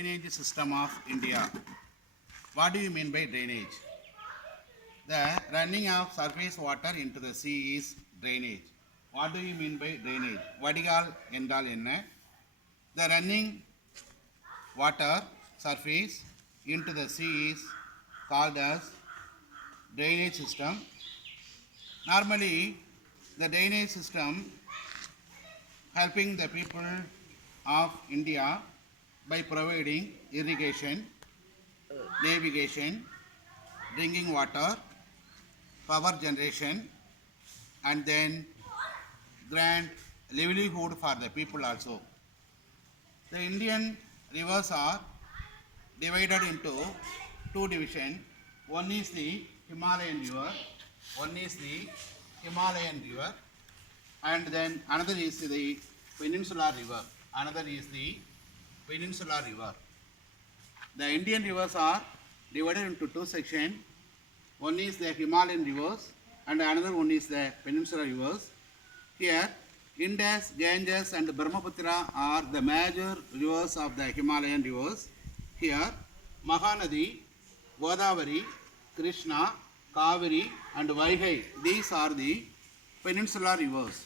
drainage system of India. What do you mean by drainage? The running of surface water into the sea is drainage. What do you mean by drainage? வடிகால் என்றால் என்ன? The running water surface into the sea is called as drainage system. Normally, the drainage system helping the people of India by providing irrigation, navigation, drinking water, power generation, and then grant livelihood for the people also. The Indian rivers are divided into two divisions. One is the Himalayan river, and then another is the peninsular river. The Indian rivers are divided into two sections. One is the Himalayan rivers and another one is the peninsular rivers. Here, Indus, Ganges and Brahmaputra are the major rivers of the Himalayan rivers. Here, Mahanadi, Godavari, Krishna, Kaveri and Vaigai, these are the peninsular rivers.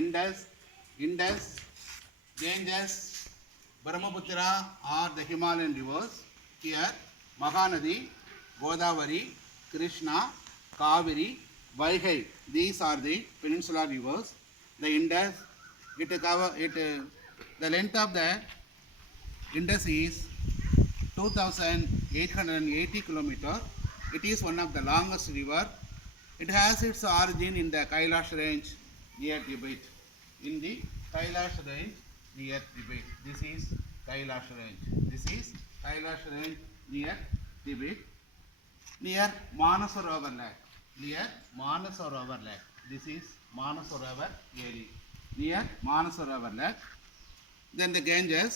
Indus, Ganges, Brahmaputra are the Himalayan rivers. Here, Mahanadi, Godavari, Krishna, Kaveri, Vaigai, these are the peninsular rivers. The Indus, the length of the Indus is 2,880 kilometers. It is one of the longest river. It has its origin in the Kailash range near Tibet. This is Kailash range near Tibet, near Manasarovar Lake. This is Manasarovar area, near Manasarovar Lake. Then the Ganges,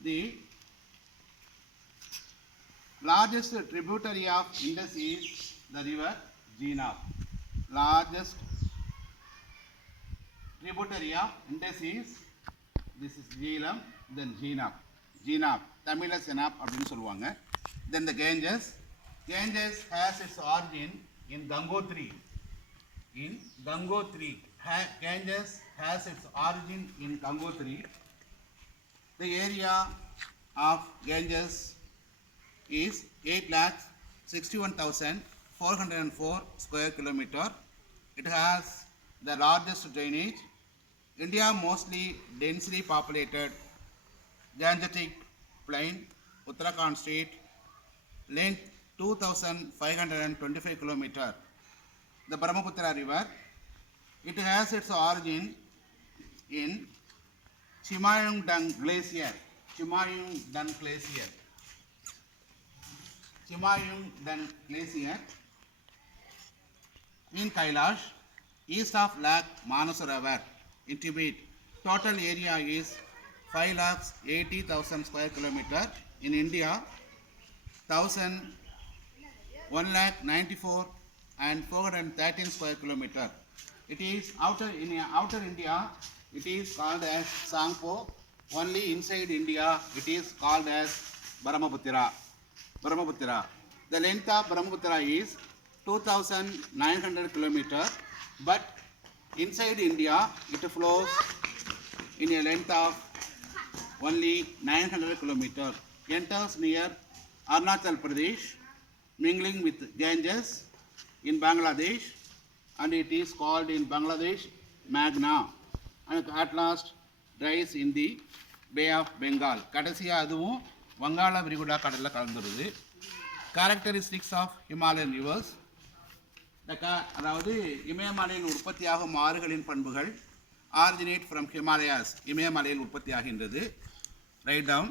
the largest tributary of Indus is the river Jhelum. Largest tributary of Indus is, this is Jhelum, then Jhelum. Tamil Senap அப்படின்னு சொல்லுவாங்க. Then the Ganges has its origin in Gangotri. Ganges has its origin in Gangotri. The area of Ganges is 8,61,404 square kilometer. It has the largest drainage. India mostly densely populated Gangetic plain, Uttarakhand state, length 2,525 kilometer. The Brahmaputra river, it has its origin in Chimayungdang glacier in Kailash, east of Lake Manasarovar in Tibet. Total area is 5,80,000 square kilometer. In India, 1,94,413 square kilometer. It is outer India, it is called as Sangpo. Only inside India, it is called as Brahmaputra. The length of Brahmaputra is 2,900 kilometers, but inside India, it flows in a length of only 900 kilometers. Enters near Arunachal Pradesh, mingling with Ganges in Bangladesh, and it is called in Bangladesh Magna, and at last dries in the Bay of Bengal. கடைசியாக அதுவும் வங்காள விரிகுடா கடலில் கலந்துருது. Characteristics of Himalayan rivers, அதாவது இமயமலையில் உற்பத்தியாகும் ஆறுகளின் பண்புகள். Originate from Himalayas, இமயமலையில் உற்பத்தியாகின்றது. Write down.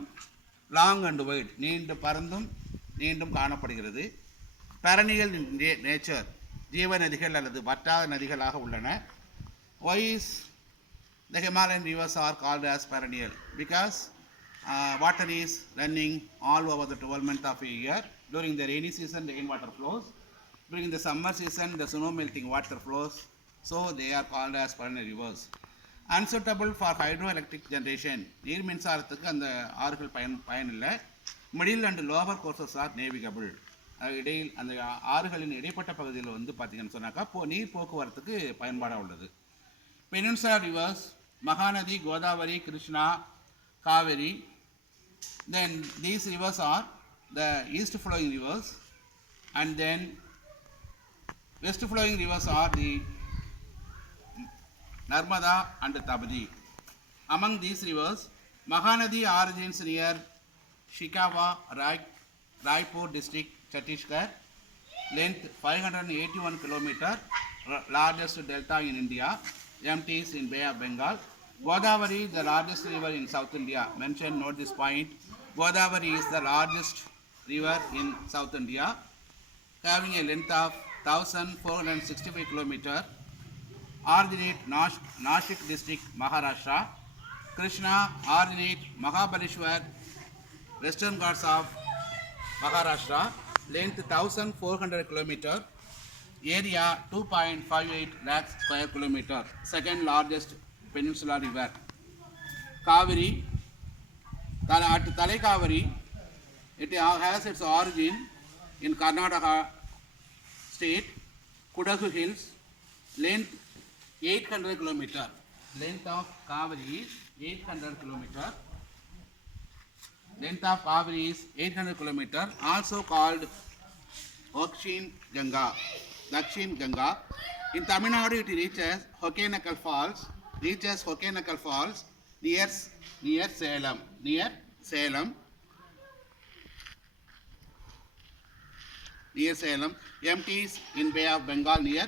Long and wide, நீண்டு பறந்தும் நீண்டும் காணப்படுகிறது. Perennial in nature, ஜீவ நதிகள் அல்லது வற்றாத நதிகளாக உள்ளன. Why is the Himalayan rivers are called as perennial? Because water is running all over the 12 months of a year. During the rainy season, the rainwater flows. During the summer season, the snow melting water flows. So they are called as perennial rivers. unsuitable for hydroelectric generation. நீர் மின்சாரத்துக்கு அந்த ஆறுகள் பயனில்லை. Middle and lower courses are navigable. இடையில் அந்த ஆறுகளின் இடைப்பட்ட பகுதியில் வந்து பார்த்தீங்கன்னு சொன்னாக்கா நீர் போக்குவரத்துக்கு பயன்பாடாக உள்ளது. Peninsula reverse, Mahanadi, Godavari, Krishna, Kaveri. Then these rivers are the east flowing rivers, and then west flowing rivers are the Narmada and Tabdi. Among these rivers, Mahanadi origins near Shikawa, Raipur district, Chhattisgarh, length 581 km, largest delta in India, empties in Bay of Bengal. Godavari, the largest river in South India. Mention, note this point. Godavari is the largest river in South India, having a length of 1465 km. Originate Nashik district, Maharashtra. Krishna originate Mahabaleshwar, Western Ghats of Maharashtra. Length 1400 km. Area 2.58 lakh square kilometer. Second largest peninsula river. Kaveri, at Talekaveri, it has its origin in Karnataka state, Kudagu Hills. Length 800 km. Length of Kaveri is 800 km. Length of Kaveri is 800 km. Also called Dakshin Ganga. In Tamil Nadu, it reaches Hokenakal Falls. Near Salem. Empties in Bay of Bengal near